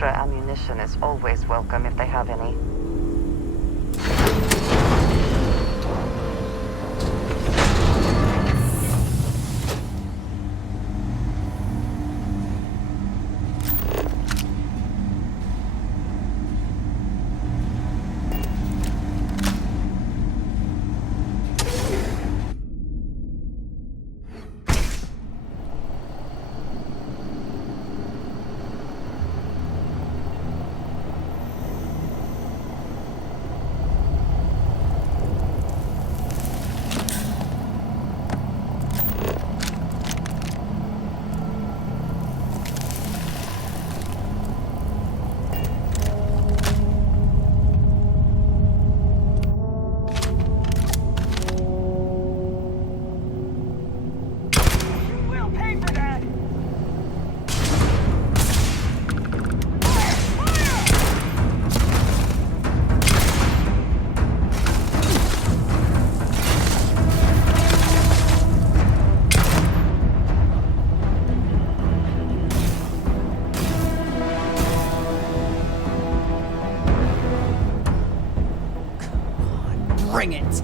extra ammunition is always welcome if they have any. Bring it!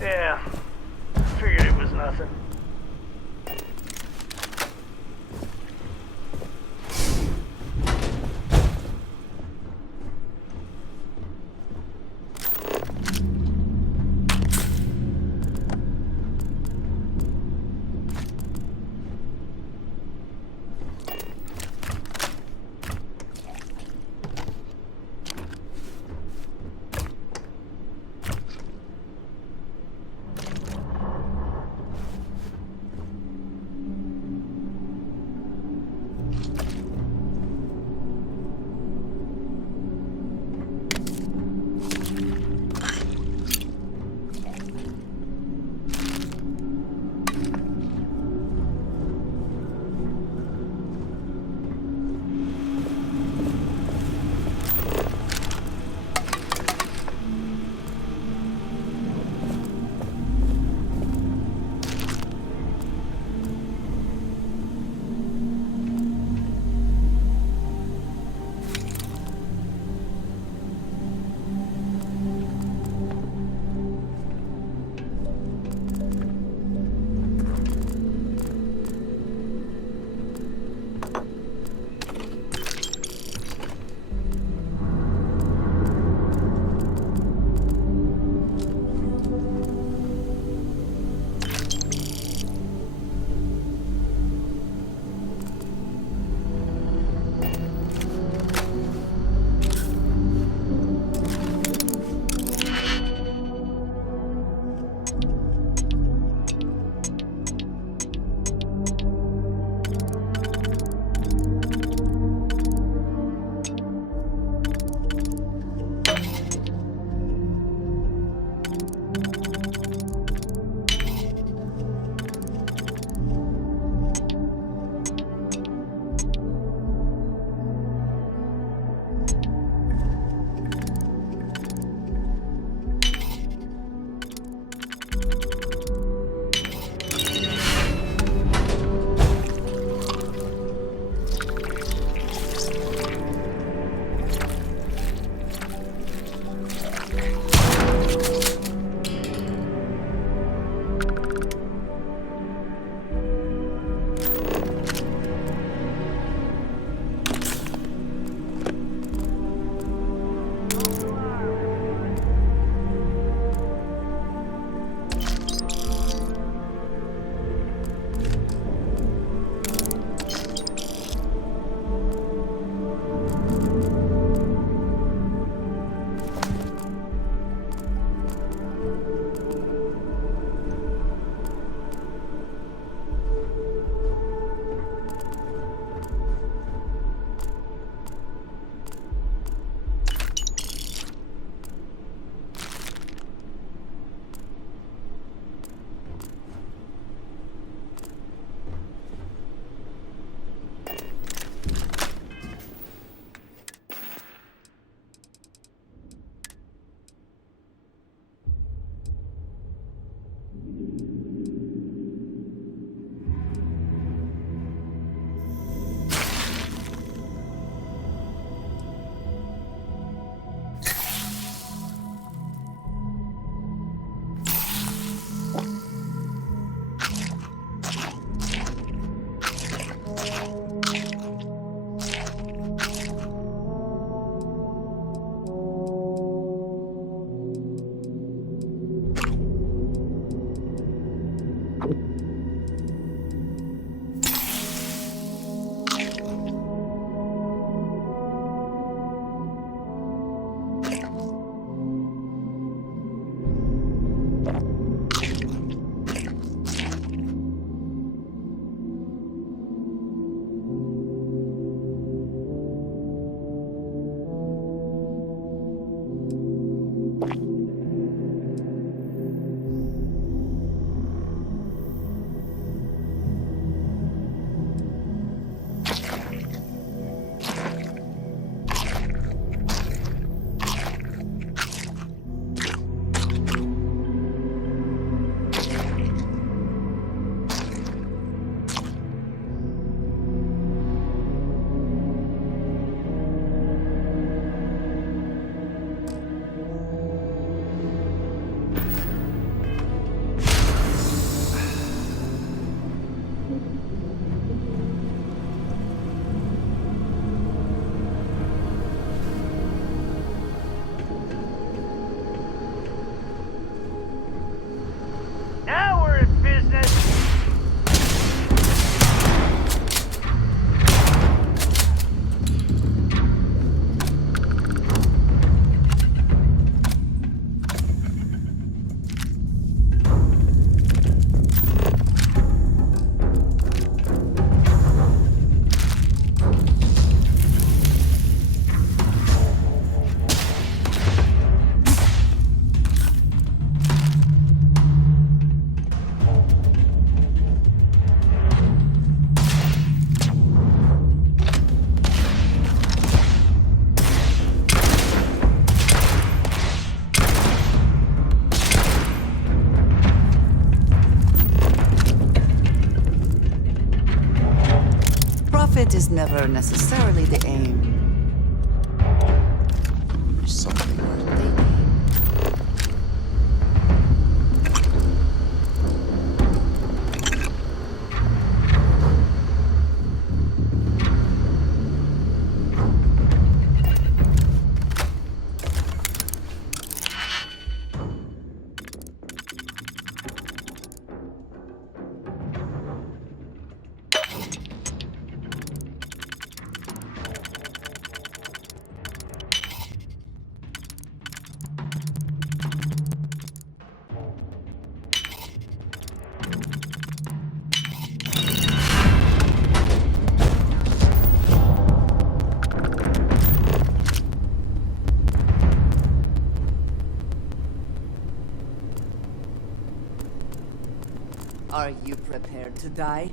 Yeah, figured it was nothing. is never necessarily the aim. Something The aim. Are you prepared to die?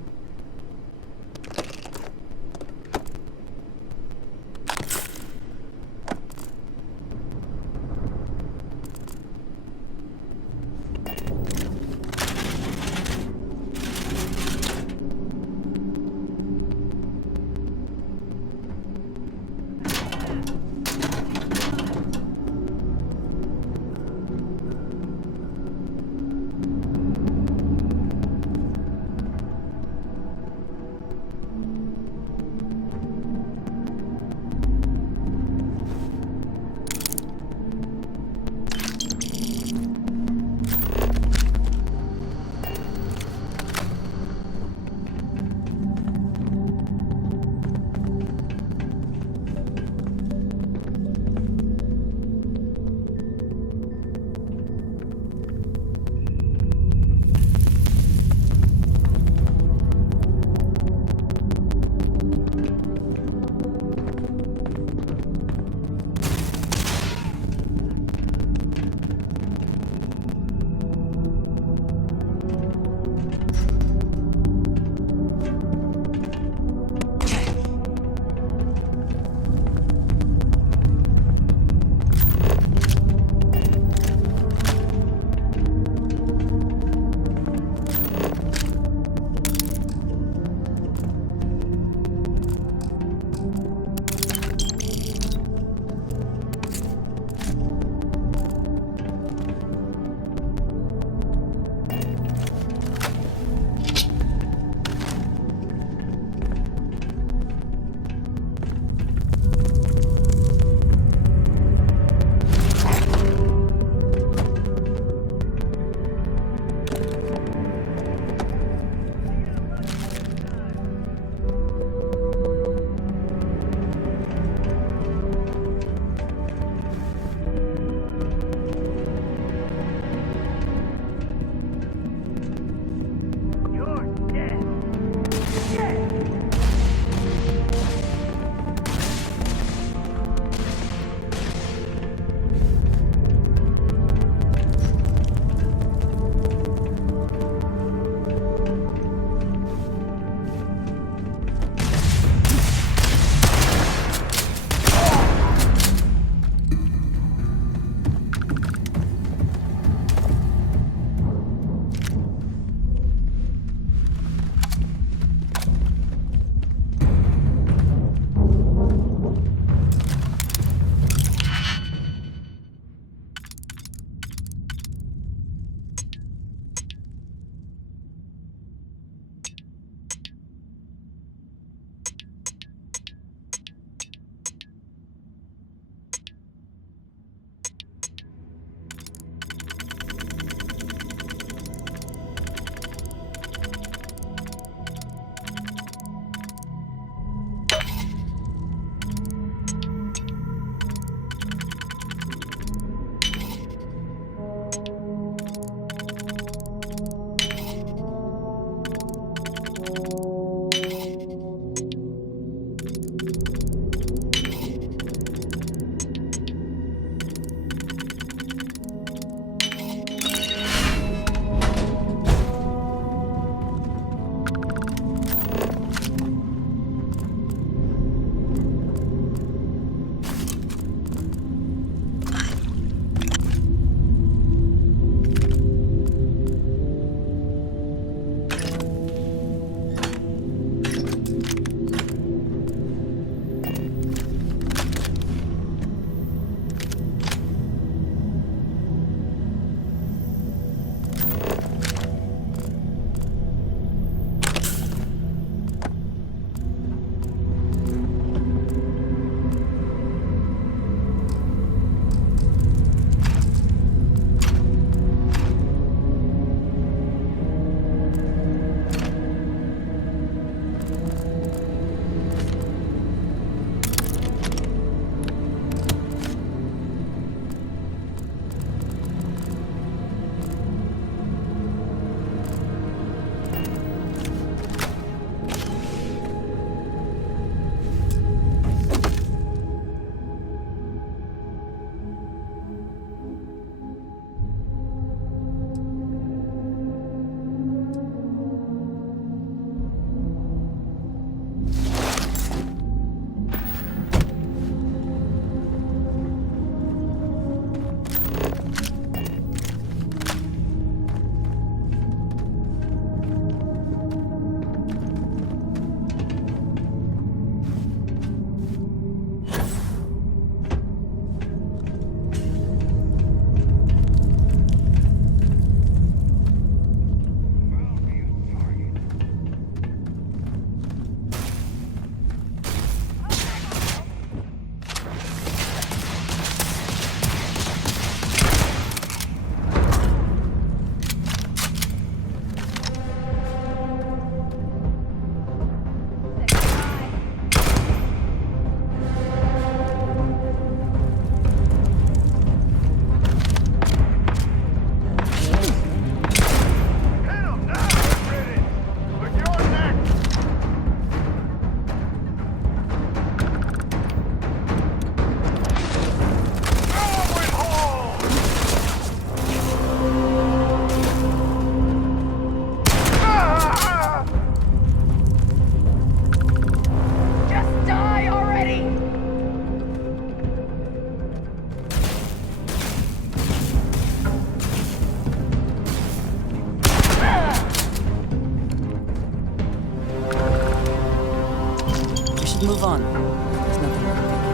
Move on. There's nothing we can do.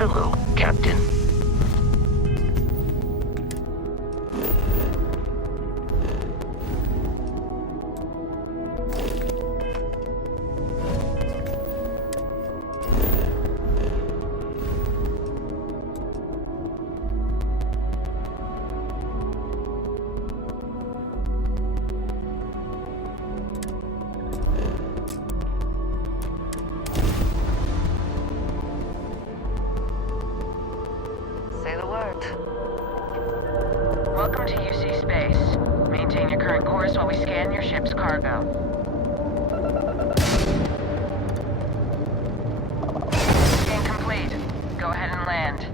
Hello, Captain. Say the word. Welcome to UC Space. Maintain your current course while we scan your ship's cargo. Scan complete. Go ahead and land.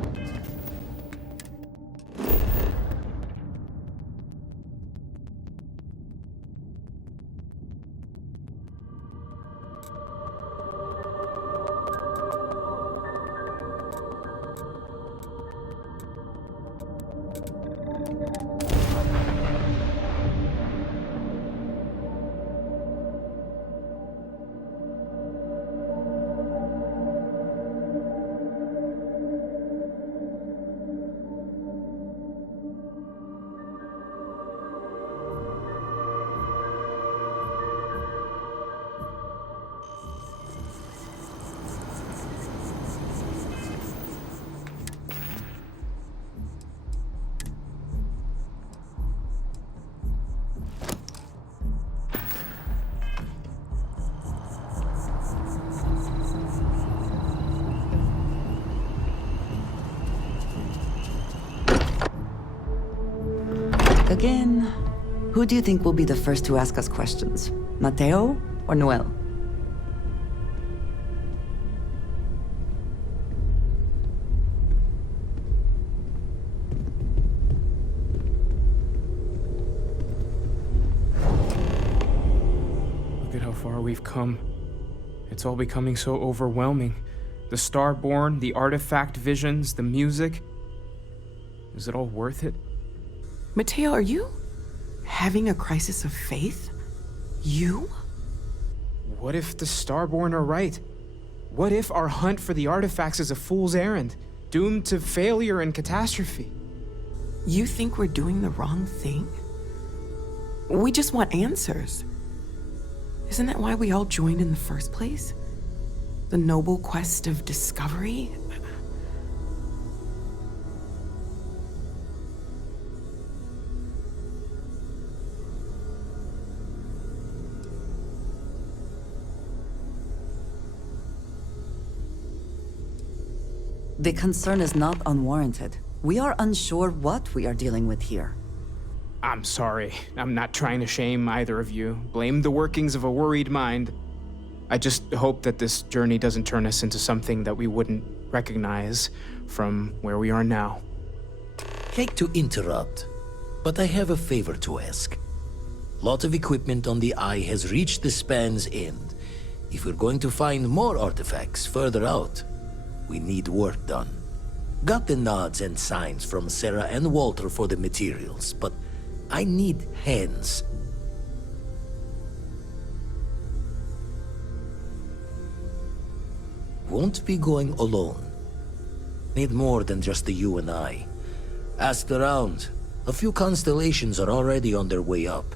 Again, who do you think will be the first to ask us questions? Mateo or Noel? Look at how far we've come. It's all becoming so overwhelming. The Starborn, the artifact visions, the music. Is it all worth it? Mateo, are you having a crisis of faith? You? What if the Starborn are right? What if our hunt for the artifacts is a fool's errand, doomed to failure and catastrophe? You think we're doing the wrong thing? We just want answers. Isn't that why we all joined in the first place? The noble quest of discovery? The concern is not unwarranted. We are unsure what we are dealing with here. I'm sorry. I'm not trying to shame either of you. Blame the workings of a worried mind. I just hope that this journey doesn't turn us into something that we wouldn't recognize from where we are now. Hate to interrupt, but I have a favor to ask. Lot of equipment on the Eye has reached the span's end. If we're going to find more artifacts further out, we need work done. Got the nods and signs from Sarah and Walter for the materials, but I need hands. Won't be going alone. Need more than just the you and I. Asked around. A few constellations are already on their way up.